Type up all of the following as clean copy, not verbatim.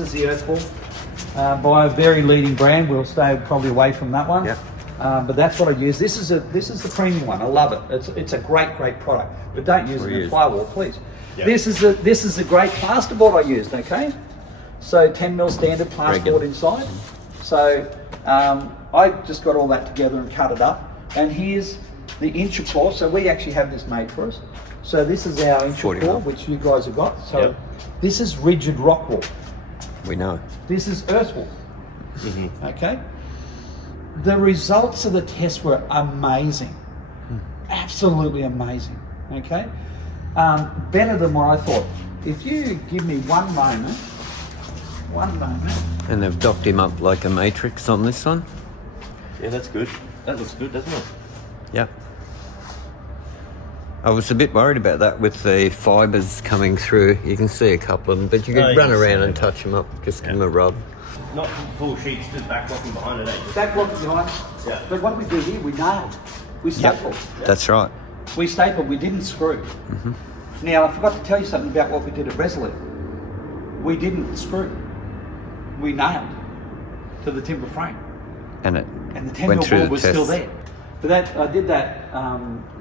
This is the Earthwall by a very leading brand. We'll stay probably away from that one. Yeah. But that's what I use. This is the premium one. I love it. It's a great product. But don't use it in firewall, please. Yeah. This is a great plasterboard I used. Okay, so 10mm standard plasterboard inside. So I just got all that together and cut it up. And here's the inch core. So we actually have this made for us. So this is our inch core, which you guys have got. So this is rigid rock wall. We know. This is Earthwall. Okay. The results of the test were amazing, absolutely amazing. Okay, better than what I thought. If you give me one moment. And they've docked him up like a matrix on this one. Yeah, that's good. That looks good, doesn't it? Yeah. I was a bit worried about that with the fibres coming through. You can see a couple of them, but you could run around and touch them up, just give them a rub. Not full sheets, just backlocking behind it, eh? Backlocking behind. Yeah. But what we do here, we nailed. We stapled. Yep. That's right. We stapled, we didn't screw. Now, I forgot to tell you something about what we did at Resolute. We didn't screw. We nailed to the timber frame. And the 10mm board was still there. But that I did that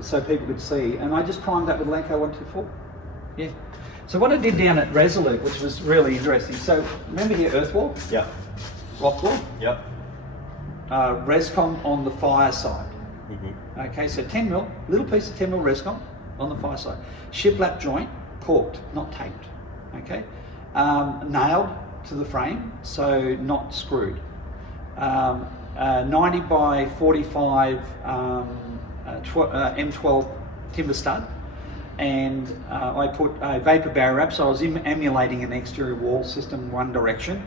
so people could see, and I just primed that with Lenco 124. Yeah. So what I did down at Resolute, which was really interesting. So remember here, Earthwall, Yeah. Rockwall, Yep. Rescom on the fire side. Okay, so 10mm, little piece of 10mm Rescom on the fire side. Shiplap joint, corked, not taped. Okay, nailed to the frame, so not screwed. 90 by 45 M12 timber stud, and I put a vapor barrier wrap, so I was emulating an exterior wall system one direction,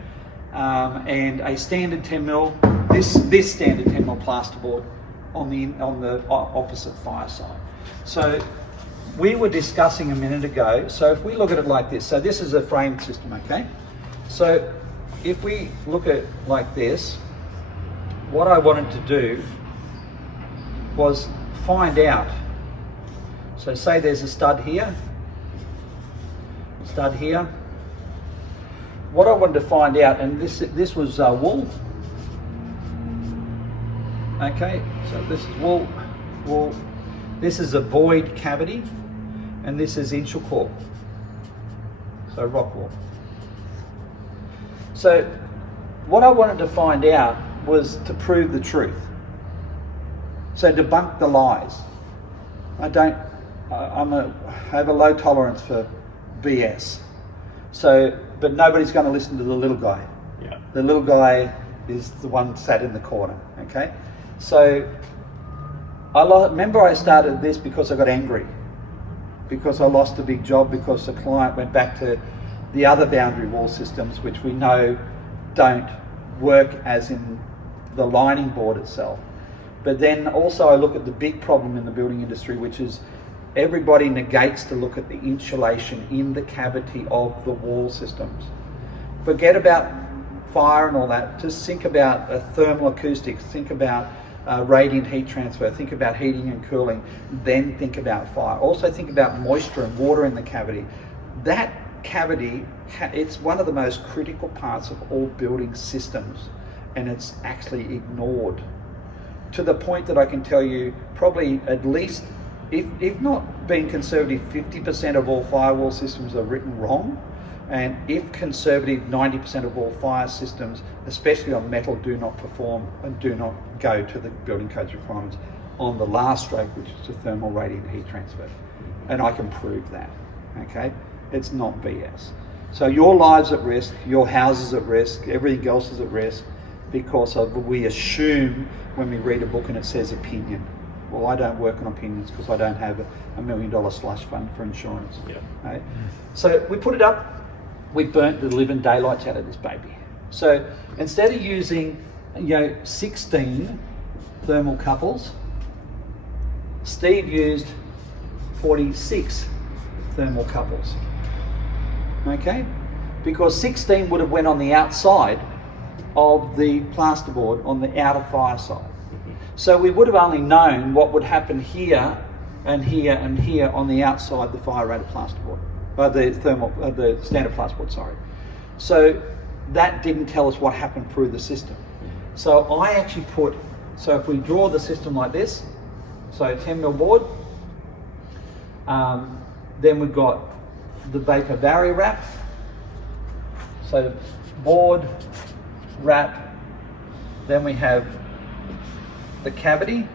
and a standard 10mm, this standard 10mm plasterboard on the opposite fire side. So we were discussing a minute ago, so if we look at it like this, so this is a frame system, okay? So if we look at it like this, what I wanted to do was find out, so say there's a stud here, what I wanted to find out, and this was wool, okay, so this is wool, this is a void cavity, and this is inch core, so rock wool. So what I wanted to find out was to prove the truth. So debunk the lies. I have a low tolerance for BS. So, but nobody's going to listen to the little guy. Yeah. The little guy is the one sat in the corner, okay? So remember I started this because I got angry, because I lost a big job, because the client went back to the other boundary wall systems, which we know don't work as in the lining board itself. But then also I look at the big problem in the building industry, which is everybody negates to look at the insulation in the cavity of the wall systems. Forget about fire and all that, just think about thermal acoustics, think about radiant heat transfer, think about heating and cooling, then think about fire. Also think about moisture and water in the cavity. That cavity, it's one of the most critical parts of all building systems, and it's actually ignored to the point that I can tell you probably at least, if not being conservative, 50% of all firewall systems are written wrong, and if conservative, 90% of all fire systems, especially on metal, do not perform and do not go to the building codes requirements on the last stroke, which is the thermal radiant heat transfer. And I can prove that, okay? It's not BS. So your lives at risk, your house is at risk, everything else is at risk, because we assume when we read a book and it says opinion. Well, I don't work on opinions because I don't have $1 million slush fund for insurance. Yeah. Right? So we put it up, we burnt the living daylights out of this baby. So instead of using 16 thermal couples, Steve used 46 thermal couples. Okay? Because 16 would have went on the outside of the plasterboard on the outer fire side. So we would have only known what would happen here and here and here on the outside the fire rated plasterboard, the standard plasterboard, sorry. So that didn't tell us what happened through the system. So I actually so if we draw the system like this, so 10 mil board, then we've got the vapor barrier wrap. So board, wrap, then we have the cavity,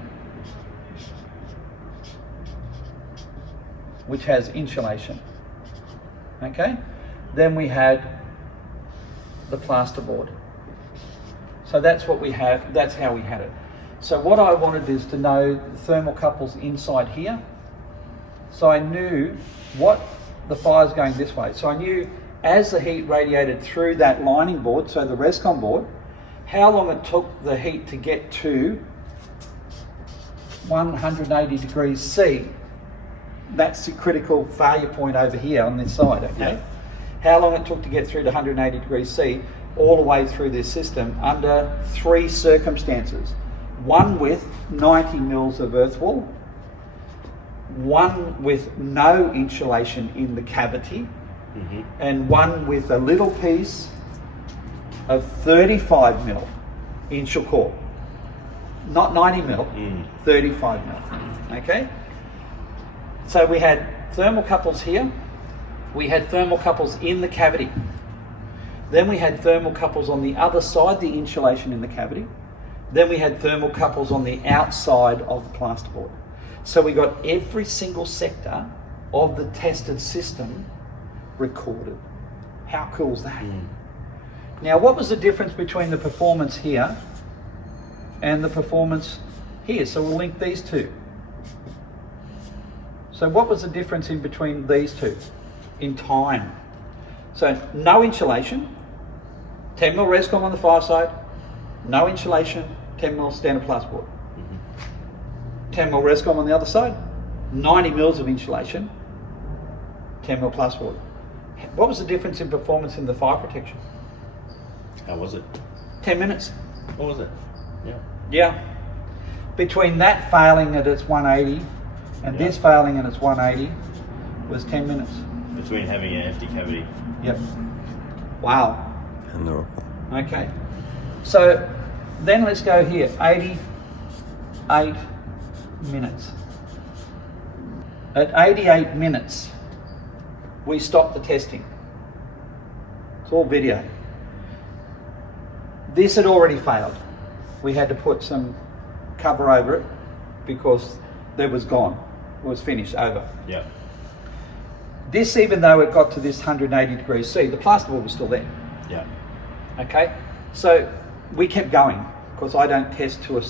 which has insulation. Okay? Then we had the plasterboard. So that's what we have, that's how we had it. So what I wanted is to know the thermocouples inside here. So I knew what the fire's going this way. So I knew as the heat radiated through that lining board, so the Rescom board, how long it took the heat to get to 180 degrees C. That's the critical failure point over here on this side, okay? Yeah. How long it took to get through to 180 degrees C all the way through this system under 3 circumstances. One with 90 mils of earth wall, one with no insulation in the cavity, and one with a little piece of 35 mil insul core. Not 90 mil, 35 mil, okay? So we had thermocouples here, we had thermocouples in the cavity, then we had thermocouples on the other side, the insulation in the cavity, then we had thermocouples on the outside of the plasterboard. So we got every single sector of the tested system recorded. How cool is that? Now, what was the difference between the performance here and the performance here? So we'll link these two. So what was the difference in between these two in time? So no insulation, 10 mil Rescom on the far side, no insulation, 10 mil standard plasterboard. 10 mil Rescom on the other side, 90 mils of insulation, 10 mil plasterboard. What was the difference in performance in the fire protection? How was it? 10 minutes. What was it? Yeah. Yeah. Between that failing at its 180 and this failing at its 180 was 10 minutes. Between having an empty cavity. Yep. Wow. And the rock wall. Okay. So then let's go here. 88 minutes. At 88 minutes, we stopped the testing. It's all video. This had already failed. We had to put some cover over it because it was gone. It was finished, over. Yeah. This, even though it got to this 180 degrees C, the plasterboard was still there. Yeah. Okay, so we kept going because I don't test to a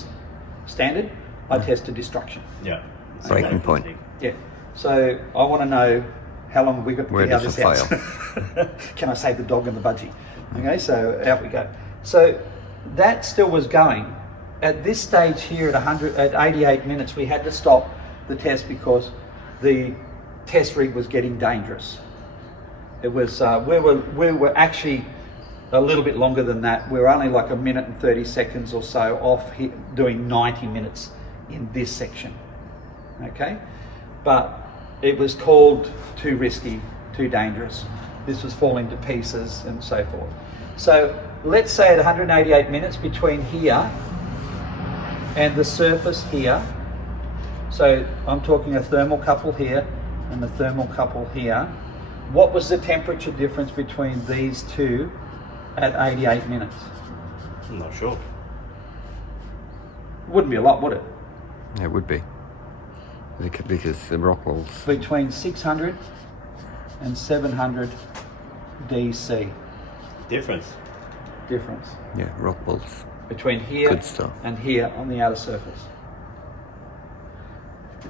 standard, I test to destruction. Yeah. Breaking point. Yeah, so I want to know how long have we got to Where get out does of it this house? fail? Can I save the dog and the budgie? Okay, so out we go. So that still was going. At this stage here at 88 minutes, we had to stop the test because the test rig was getting dangerous. It was, we were actually a little bit longer than that. We were only like 1 minute and 30 seconds or so off doing 90 minutes in this section, okay? But it was called too risky, too dangerous. This was falling to pieces and so forth. So let's say at 188 minutes between here and the surface here, so I'm talking a thermocouple here and the thermocouple here, what was the temperature difference between these two at 88 minutes? I'm not sure. Wouldn't be a lot, would it? It would be. Because the rock walls. Between 600 and 700 DC Difference. difference Yeah, rock walls. between here Good stuff. and here on the outer surface.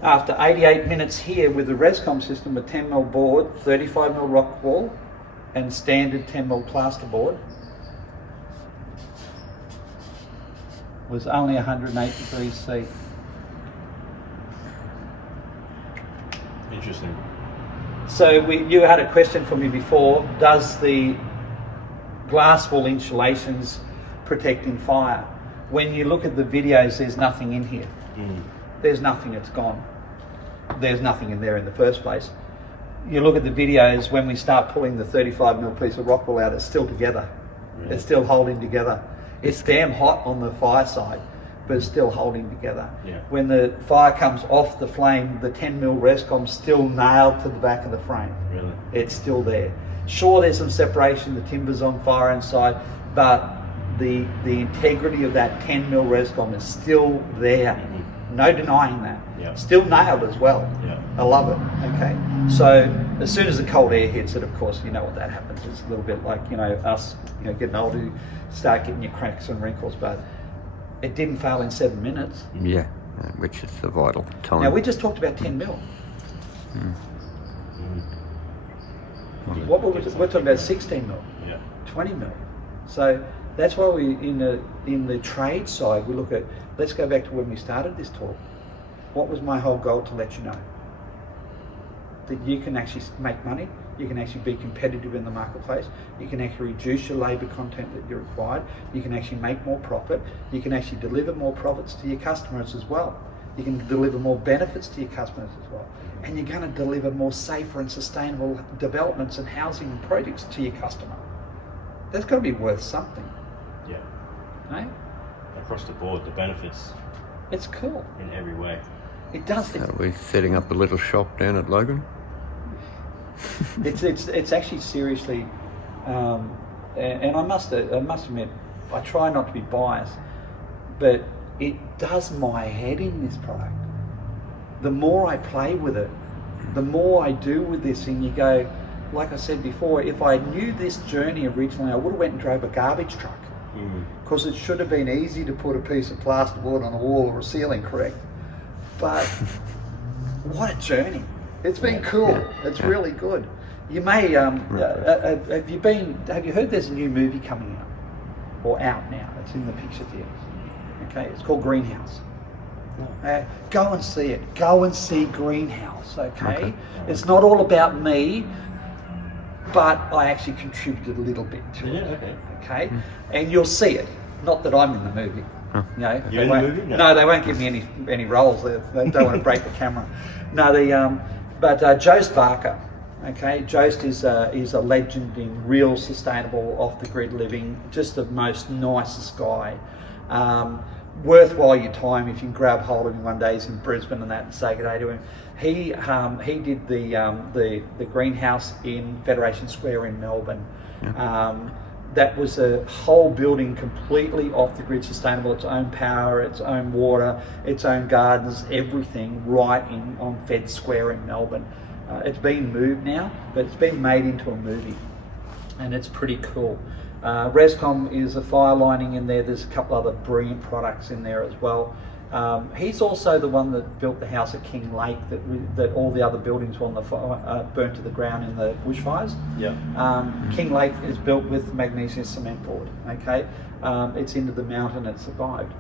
After 88 minutes here with the Rescom system, a 10 mil board, 35 mil rock wall, and standard 10 mil plasterboard, was only 108 degrees C. Interesting. So you had a question for me before, does the glass wool insulations protect in fire? When you look at the videos, there's nothing in here. There's nothing, it's gone. There's nothing in there in the first place. You look at the videos, when we start pulling the 35 mil piece of rock wool out, it's still together. Really? It's still holding together. It's damn hot on the fire side, but it's still holding together. Yeah. When the fire comes off the flame, the 10 mil Rescom's still nailed to the back of the frame. Really? It's still there. Sure, there's some separation, the timber's on fire inside, but the integrity of that 10 mil Rescom is still there. Mm-hmm. No denying that. Yeah. Still nailed as well. Yeah. I love it. Okay. So as soon as the cold air hits it, of course, you know what that happens. It's a little bit like, us, getting older, you start getting your cracks and wrinkles, but it didn't fail in 7 minutes. Yeah, which is the vital time. Now we just talked about 10 mil. Mm. What we're talking about 16 mil, Yeah. 20 mil. So that's why we in the trade side we look at. Let's go back to when we started this talk. What was my whole goal? To let you know that you can actually make money, you can actually be competitive in the marketplace, you can actually reduce your labour content that you're required, you can actually make more profit, you can actually deliver more profits to your customers as well, you can deliver more benefits to your customers as well, and you're going to deliver more safer and sustainable developments and housing projects to your customer. That's got to be worth something, Yeah. eh? Across the board, the benefits It's cool. in every way. It does. So we're setting up a little shop down at Logan. It's actually seriously, and I must admit, I try not to be biased, but it does my head in, this product. The more I play with it, the more I do with this thing. You go, like I said before, if I knew this journey originally, I would have went and drove a garbage truck, because it should have been easy to put a piece of plasterboard on a wall or a ceiling, correct? But what a journey! It's been cool. It's really good. You may have you heard there's a new movie coming out, or out now? It's in the picture theaters. Okay, it's called Greenhouse. Go and see it. Go and see Greenhouse. Okay, it's not all about me, but I actually contributed a little bit to it. Okay. Okay, and you'll see it. Not that I'm in the movie. You're they in the won't, movie? No, they won't give me any roles. They don't want to break the camera. No, but Joost Barker. Okay, Joost is a legend in real sustainable off the grid living. Just the most nicest guy. Worthwhile your time if you can grab hold of him one day. He's in Brisbane and that, and say good day to him. He did the greenhouse in Federation Square in Melbourne. That was a whole building completely off the grid sustainable, its own power, its own water, its own gardens, everything right on Fed Square in Melbourne. It's been moved now, but it's been made into a movie, and it's pretty cool. Rescom is a fire lining in there. There's a couple other brilliant products in there as well. He's also the one that built the house at King Lake that all the other buildings were on the fire, burnt to the ground in the bushfires. Yeah. King Lake is built with magnesium cement board. Okay, it's into the mountain. It survived.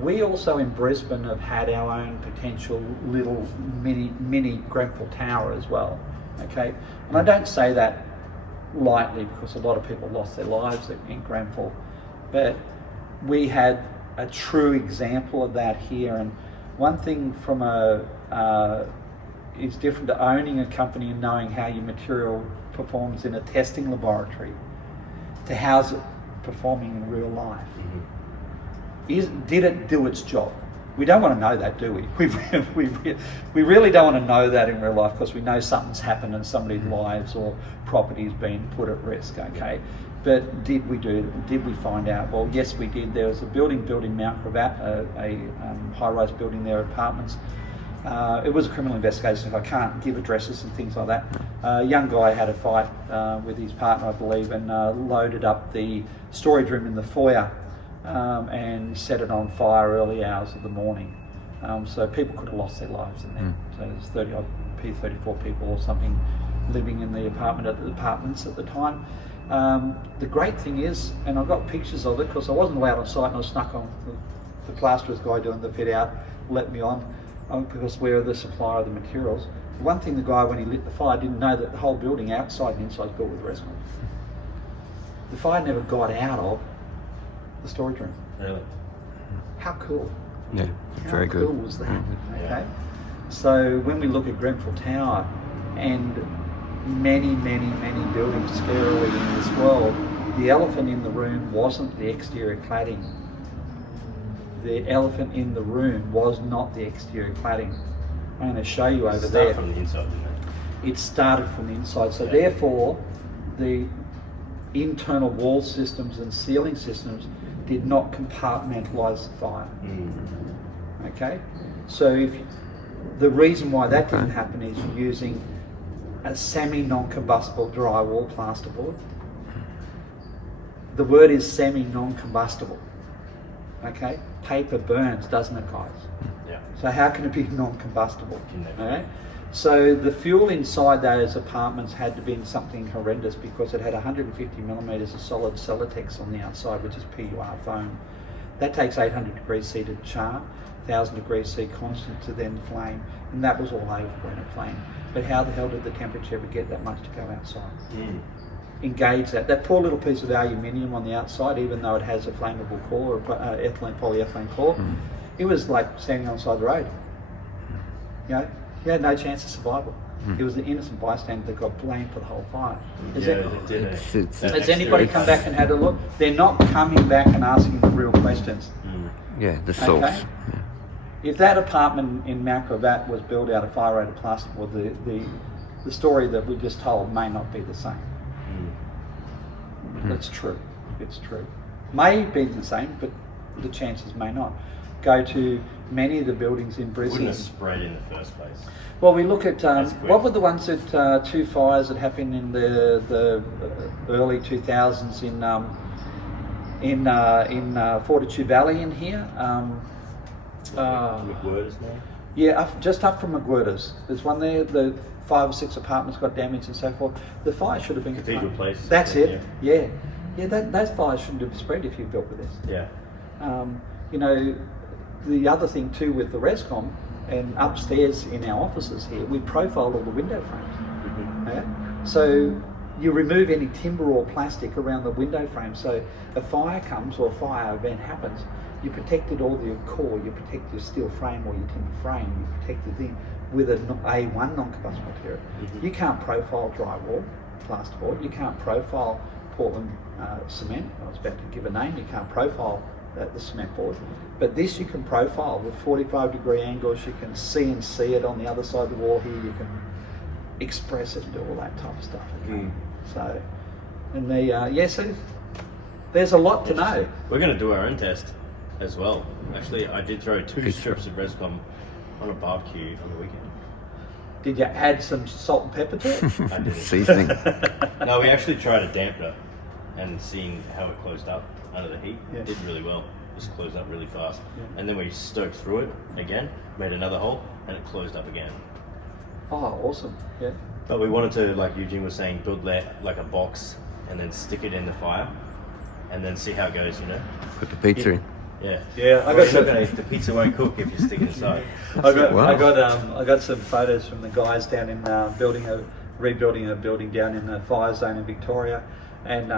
We also in Brisbane have had our own potential little mini Grenfell Tower as well. Okay, and I don't say that lightly because a lot of people lost their lives in Grenfell, but we had a true example of that here. And one thing from is different to owning a company and knowing how your material performs in a testing laboratory to how's it performing in real life. Did it do its job? We don't want to know that, do we? We really don't want to know that in real life, because we know something's happened and somebody's lives or property's been put at risk. Okay, but did we find out? Well, yes, we did. There was a building built in Mount Gravatt, a high-rise building there, apartments. It was a criminal investigation, so I can't give addresses and things like that. A young guy had a fight with his partner, I believe, and loaded up the storage room in the foyer and set it on fire early hours of the morning. So people could have lost their lives in there. So there's 34 people or something living in the apartments at the time. The great thing is, and I've got pictures of it because I wasn't allowed on site, and I snuck on. The plasterers guy doing the fit out let me on because we're the supplier of the materials. The one thing, the guy, when he lit the fire, didn't know that the whole building outside and inside is built with Rescom. The fire never got out of the storage room. Really? How cool. Yeah, very good. How cool was that? Okay. So when we look at Grenfell Tower and many buildings scarily in this world, The elephant in the room wasn't the exterior cladding. The elephant in the room was not the exterior cladding. I'm going to show you over there. From the inside, didn't it? It started from the inside, so Yeah. therefore the internal wall systems and ceiling systems did not compartmentalise the fire. Okay, so the reason why that didn't happen is using a semi-non-combustible drywall plasterboard. The word is semi-non-combustible. Okay, paper burns, doesn't it, guys? Yeah. So how can it be non-combustible? Can Okay? So the fuel inside those apartments had to be something horrendous because it had 150 millimetres of solid Celotex on the outside, which is PUR foam. That takes 800 degrees C to char, 1000 degrees C constant to then flame, and that was all over when it flamed. But how the hell did the temperature ever get that much to go outside? Engage that. That poor little piece of aluminium on the outside, even though it has a flammable core, polyethylene core, it was like standing on the side of the road. You know, you had no chance of survival. It was an innocent bystander that got blamed for the whole fire. Has anybody come back and had a look? They're not coming back and asking the real questions. Yeah, the source. Okay? If that apartment in Mount Gravatt was built out of fire-rated plasterboard, the story that we just told may not be the same. That's true. It's true. May be the same, but the chances may not. Go to many of the buildings in Brisbane. Wouldn't have spread in the first place. Well, we look at what were the ones that two fires that happened in the early 2000s in Fortitude Valley in here. McWhirter's now? Yeah, just up from McWhirter's. There's one there. The 5 or 6 apartments got damaged and so forth. The fire should have been Cathedral Place. That's it. Yeah. Those fires shouldn't have spread if you built with this. Yeah. You know, the other thing too with the Rescom and upstairs in our offices here, we profile all the window frames. Okay? So you remove any timber or plastic around the window frame. So a fire comes or a fire event happens, you protected all your core, you protect your steel frame or your timber frame, you protect the thing with a A1 non-combustible material. You can't profile drywall, plasterboard, you can't profile Portland cement. I was about to give a name. You can't profile the cement board, but this you can profile with 45-degree angles. You can CNC it on the other side of the wall here. You can express it and do all that type of stuff. Okay? So, and so there's a lot to know. We're going to do our own test as well. Actually, I did throw 2 strips of Rescom on a barbecue on the weekend. Did you add some salt and pepper to it? I didn't. Seasoning. No, we actually tried a dampener and seeing how it closed up under the heat. Yeah. It did really well. Just closed up really fast. Yeah. And then we stoked through it again, made another hole, and it closed up again. Oh, awesome. Yeah. But we wanted to, like Eugene was saying, build like a box and then stick it in the fire and then see how it goes, you know? Put the pizza in. Yeah. Yeah, I Well, got the pizza won't cook if you stick it inside. I got some photos from the guys down in rebuilding a building down in the fire zone in Victoria, and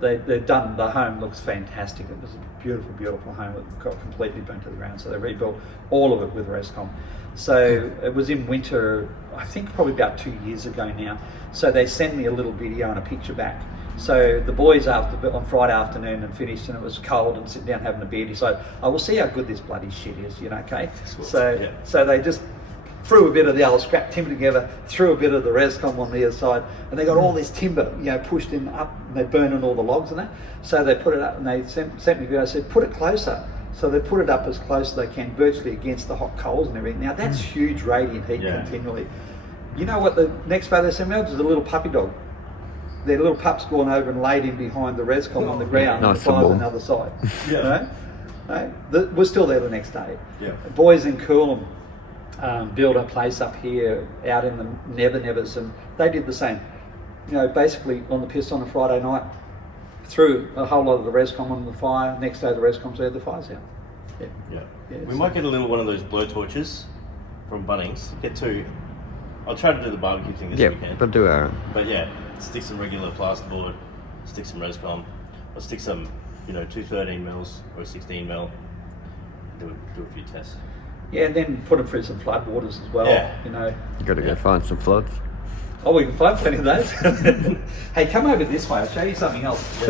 they've done, the home looks fantastic. It was a beautiful, beautiful home. It got completely burnt to the ground, so they rebuilt all of it with Rescom. So it was in winter, I think probably about 2 years ago now. So they sent me a little video and a picture back. So the boys on Friday afternoon and finished, and it was cold and sitting down having a beer, decided, I will see how good this bloody shit is, you know, okay? So they just threw a bit of the old scrap timber together, threw a bit of the Rescom on the other side, and they got all this timber, you know, pushed in up, and they burning all the logs and that. So they put it up, and they sent me a video. I said, put it closer. So they put it up as close as they can, virtually against the hot coals and everything. Now that's huge radiant heat continually. You know what the next photo they sent me was a little puppy dog. Their little pup's gone over and laid in behind the Rescom on the ground, and the fire's on the other side. We're still there the next day. Yeah. The boys in Coolum built a place up here out in the Nevers, and they did the same. You know, basically on the piss on a Friday night, threw a whole lot of the Rescom on the fire. Next day the Rescom's there, the fire's out. We might get a little one of those blow torches from Bunnings. Get 2. I'll try to do the barbecue thing this weekend. Yeah, but do our own. But yeah, stick some regular plasterboard, stick some Rescom, or stick some, 2 13 mils or a 16 mil. Do a few tests. Yeah, and then put them through some flood waters as well. Yeah. You know. You got to go find some floods. Oh, we can find plenty of those. Hey, come over this way. I'll show you something else.